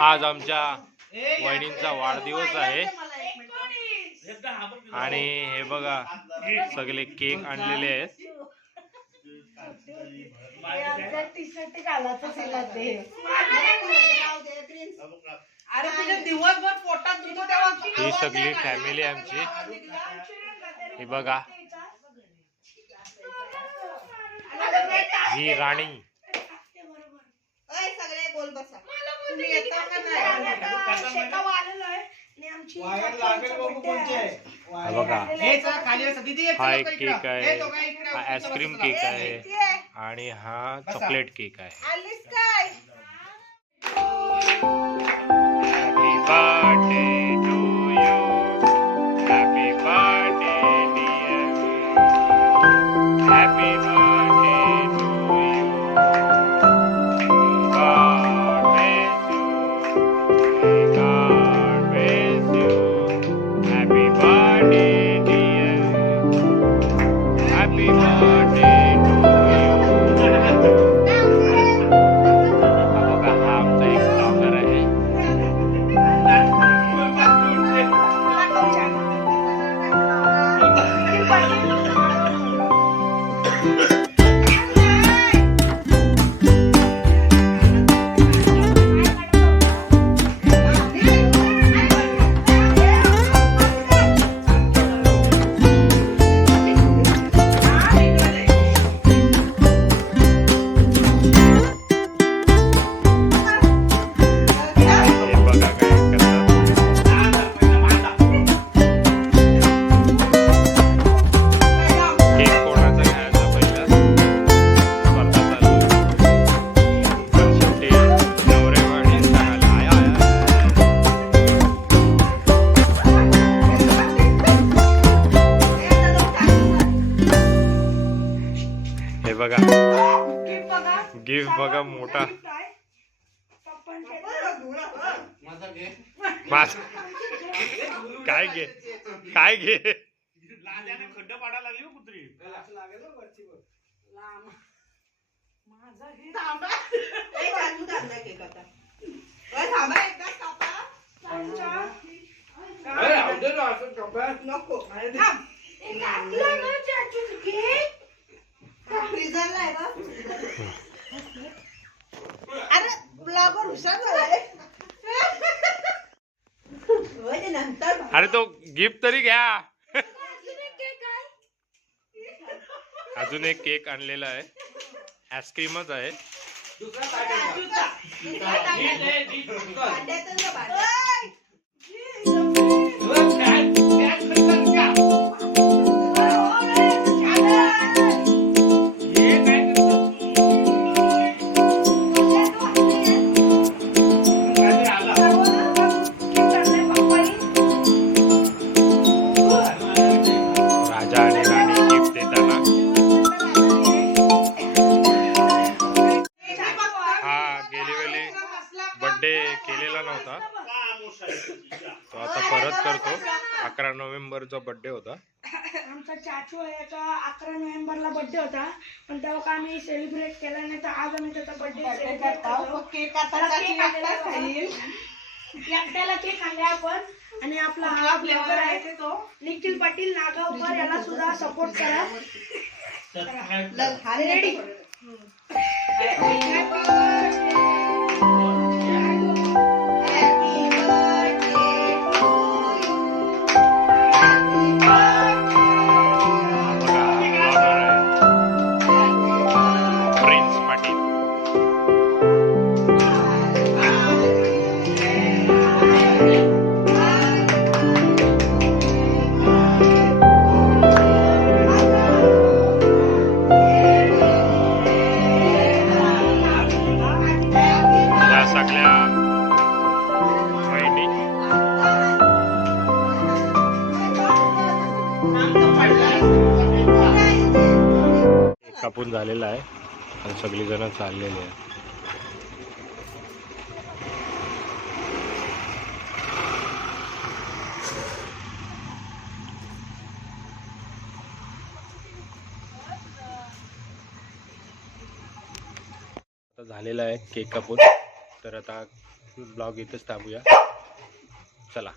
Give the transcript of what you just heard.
आज आमच्या वहिनींचा वाढदिवस आहे आणि हे बघा सगळे केक आणलेले आहेत. ही सगळी फॅमिली आमची. हे बघा ही राणी. सगळे बोल बसा. बघा हा एक केक आहे, हा आईस्क्रीम केक आहे आणि हा चॉकलेट केक आहे. Happy birthday to you, happy birthday dear, happy birthday to you, God bless you, God bless you, happy birthday dear, happy birthday to you. बघा हा आमचा एक ब्लॉगर आहे. बघा गिफ्ट बघा मोठा. काय घे काय घे. खड्डा पाडायला लागली कुत्री. अरे ब्लॉगर हुशार झालाय. अरे तो गिफ्ट तरी घ्या. अजून एक केक आणलेला आहे, आईस्क्रीमच आहे. राजा आणि राणी गिफ्ट देताना. हा गेली वेळी बर्थडे केलेला नव्हता, तो आता परत करतो. 11 नोव्हेंबरचा बर्थडे होता आमचा चाचू याचा. 11 नोव्हेंबरला बर्थडे होता, पण तेव्हा का आम्ही सेलिब्रेट केला नाही, तर आज आम्ही त्याचा बर्थडे सेलिब्रेट एकट्याला केक आणले आपण. आणि आपला हा ब्लॉगर आहे तो निखिल पाटील नागावकर, याला सुद्धा सपोर्ट करा. रेडी. कापून झालेला आहे आणि सगळी जण चाललेले आहेत. आता झालेला आहे केक कापून. तर आता ब्लॉग इथंच थांबूया. चला.